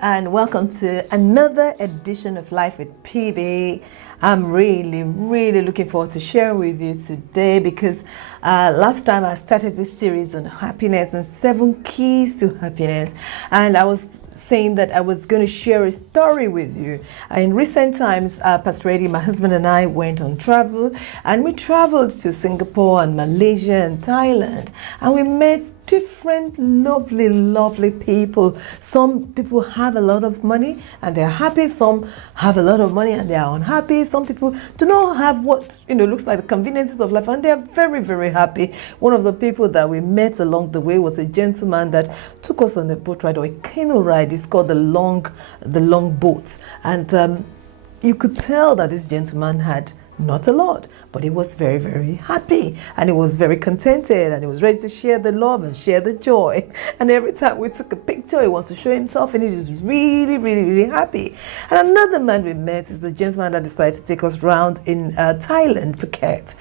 and welcome to another edition of Life with PB. I'm really looking forward to sharing with you today because last time I started this series on happiness and 7 keys to happiness, and I was saying that I was going to share a story with you. In recent times, Pastor Eddie, my husband, and I went on travel, and we traveled to Singapore and Malaysia and Thailand, and we met different lovely people. Some people have a lot of money and they're happy. Some have a lot of money and they are unhappy. Some people do not have what looks like the conveniences of life and they are very happy. One of the people that we met along the way was a gentleman that took us on a boat ride, or a canoe ride. It's called the long boat, and you could tell that this gentleman had not a lot, but he was very happy, and he was very contented, and he was ready to share the love and share the joy. And every time we took a picture, he wants to show himself, and he was really happy. And another man we met is the gentleman that decided to take us round in Thailand, Phuket,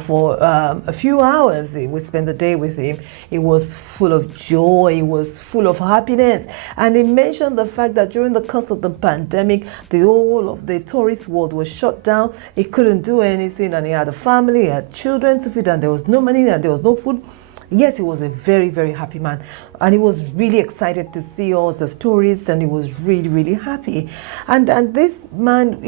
for a few hours. We spent the day with him. He was full of joy, he was full of happiness, and he mentioned the fact that during the course of the pandemic, the whole of the tourist world was shut down. He couldn't do anything, and he had a family, he had children to feed, and there was no money and there was no food. Yes, he was a very happy man, and he was really excited to see all the stories, and he was really happy. And this man,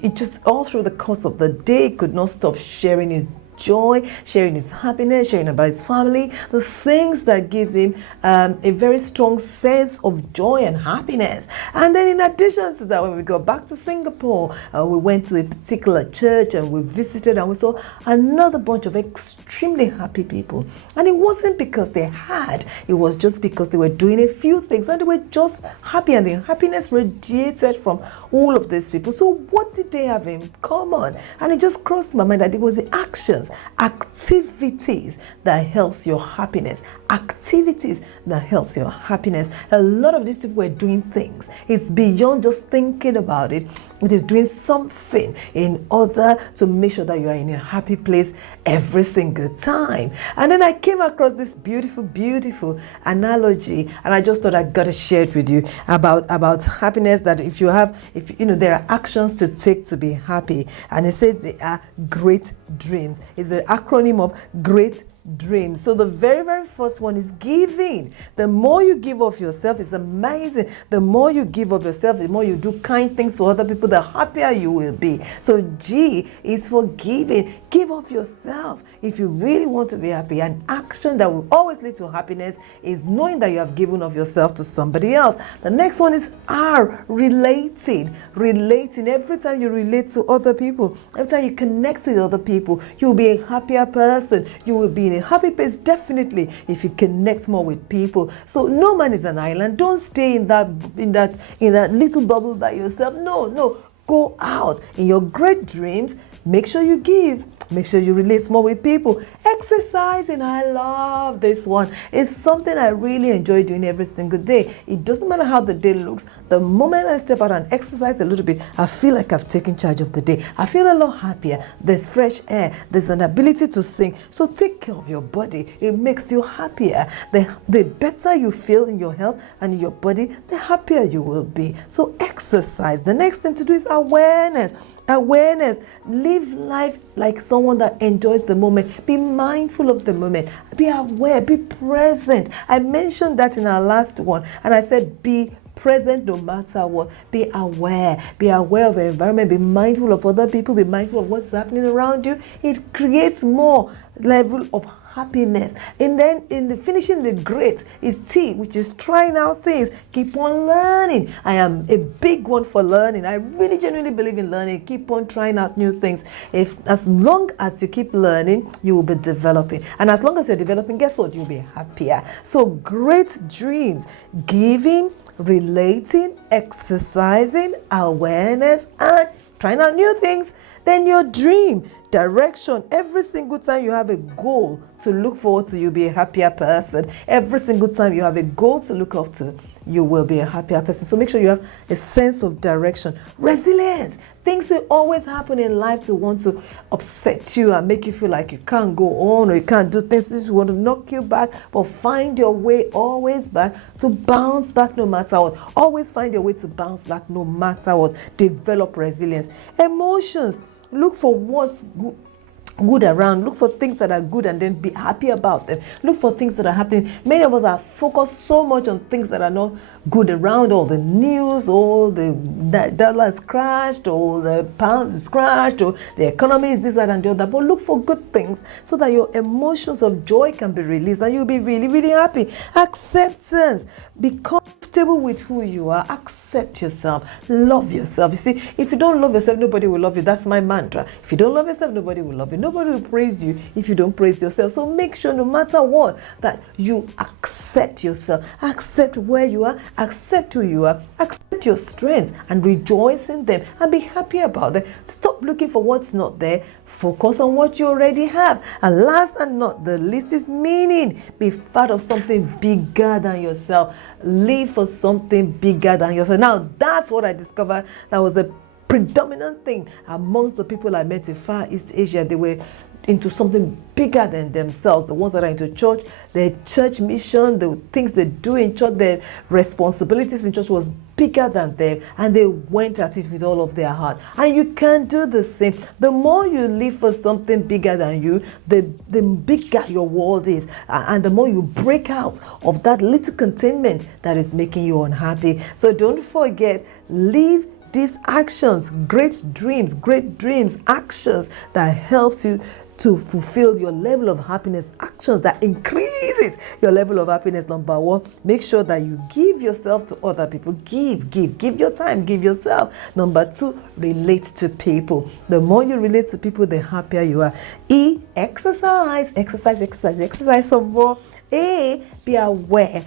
he just all through the course of the day could not stop sharing his joy, sharing his happiness, sharing about his family, the things that gives him a very strong sense of joy and happiness. And then in addition to that, when we got back to Singapore, we went to a particular church and we visited, and we saw another bunch of extremely happy people. And it wasn't because they had, it was just because they were doing a few things and they were just happy, and the happiness radiated from all of these people. So what did they have in common? And it just crossed my mind that it was the actions, activities that helps your happiness. Activities that helps your happiness. A lot of these people were doing things. It's beyond just thinking about it. It is doing something in order to make sure that you are in a happy place every single time. And then I came across this beautiful analogy, and I just thought I got to share it with you about happiness, that if there are actions to take to be happy, and it says they are great dreams. It's the acronym of great dreams. So the very first one is giving. The more you give of yourself, it's amazing. The more you give of yourself, the more you do kind things for other people, the happier you will be. So G is for giving. Give of yourself if you really want to be happy. An action that will always lead to happiness is knowing that you have given of yourself to somebody else. The next one is R, relating. Every time you relate to other people, every time you connect with other people, you'll be a happier person. You will be in a happy place, definitely, if you connect more with people. So no man is an island. Don't stay in that little bubble by yourself. No, go out in your great dreams. Make sure you give. Make sure you relate more with people. Exercising, I love this one. It's something I really enjoy doing every single day. It doesn't matter how the day looks. The moment I step out and exercise a little bit, I feel like I've taken charge of the day. I feel a lot happier. There's fresh air. There's an ability to sing. So take care of your body. It makes you happier. The better you feel in your health and in your body, the happier you will be. So exercise. The next thing to do is awareness. Live life like someone that enjoys the moment. Be mindful of the moment. Be aware. Be present. I mentioned that in our last one, and I said be present no matter what. Be aware. Be aware of the environment. Be mindful of other people. Be mindful of what's happening around you. It creates more level of happiness. And then in the finishing the great is T, which is trying out things. Keep on learning. I am a big one for learning. I really genuinely believe in learning. Keep on trying out new things. As long as you keep learning, you will be developing. And as long as you're developing, guess what? You'll be happier. So great dreams, giving, relating, exercising, awareness, and trying out new things. Then your dream, direction. Every single time you have a goal to look forward to, you'll be a happier person. Every single time you have a goal to look up to, you will be a happier person. So make sure you have a sense of direction. Resilience. Things will always happen in life to want to upset you and make you feel like you can't go on or you can't do things. This want to knock you back, but find your way always back to bounce back no matter what. Always find your way to bounce back no matter what. Develop resilience. Emotions. Look for what's good around. Look for things that are good and then be happy about them. Look for things that are happening. Many of us are focused so much on things that are not good around. All the news, all the dollar is crashed, all the pound is crashed, or the economy is this, that, and the other. But look for good things so that your emotions of joy can be released and you'll be really, really happy. Acceptance. Be comfortable with who you are. Accept yourself. Love yourself. You see, if you don't love yourself, nobody will love you. That's my mantra. If you don't love yourself, nobody will love you. Nobody will praise you if you don't praise yourself. So make sure no matter what, that you accept yourself. Accept where you are. Accept who you are. Accept your strengths and rejoice in them and be happy about them. Stop looking for what's not there. Focus on what you already have. And last and not the least is meaning. Be part of something bigger than yourself. Live for something bigger than yourself. Now, that's what I discovered. That was the predominant thing amongst the people I met in Far East Asia. They were into something bigger than themselves. The ones that are into church, their church mission, the things they do in church, their responsibilities in church was bigger than them, and they went at it with all of their heart. And you can do the same. The more you live for something bigger than you, the bigger your world is, and the more you break out of that little containment that is making you unhappy. So don't forget, live these actions, great dreams, actions that helps you to fulfill your level of happiness, actions that increases your level of happiness. Number one, make sure that you give yourself to other people. Give your time, give yourself. Number two, relate to people. The more you relate to people, the happier you are. E, exercise some more. A, be aware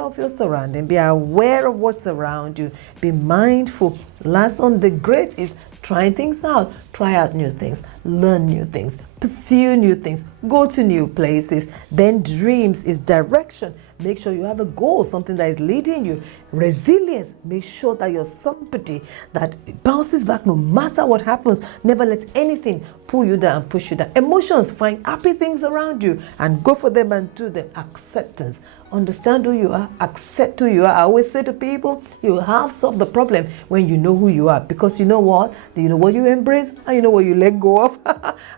of your surrounding, be aware of what's around you, be mindful. Last on the great is trying things out. Try out new things, learn new things, pursue new things, go to new places. Then dreams is direction. Make sure you have a goal, something that is leading you. Resilience, make sure that you're somebody that bounces back no matter what happens. Never let anything pull you down and push you down. Emotions, find happy things around you and go for them and do them. Acceptance, understand who you are, accept who you are. I always say to people, you have solved the problem when you know who you are, because you know what? You know what you embrace and you know what you let go of.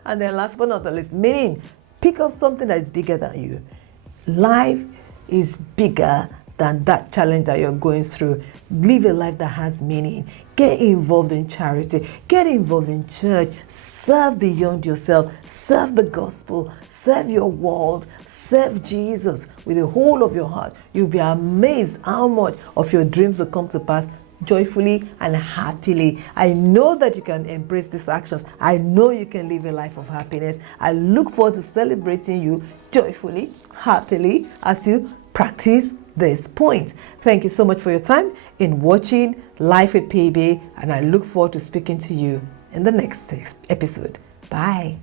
And then last but not the least, meaning, pick up something that is bigger than you. Life is bigger than that challenge that you're going through. Live a life that has meaning. Get involved in charity. Get involved in church. Serve beyond yourself. Serve the gospel. Serve your world. Serve Jesus with the whole of your heart. You'll be amazed how much of your dreams will come to pass joyfully and happily. I know that you can embrace these actions. I know you can live a life of happiness. I look forward to celebrating you joyfully, happily, as you practice this point. Thank you so much for your time in watching Life with PB, and I look forward to speaking to you in the next episode. Bye.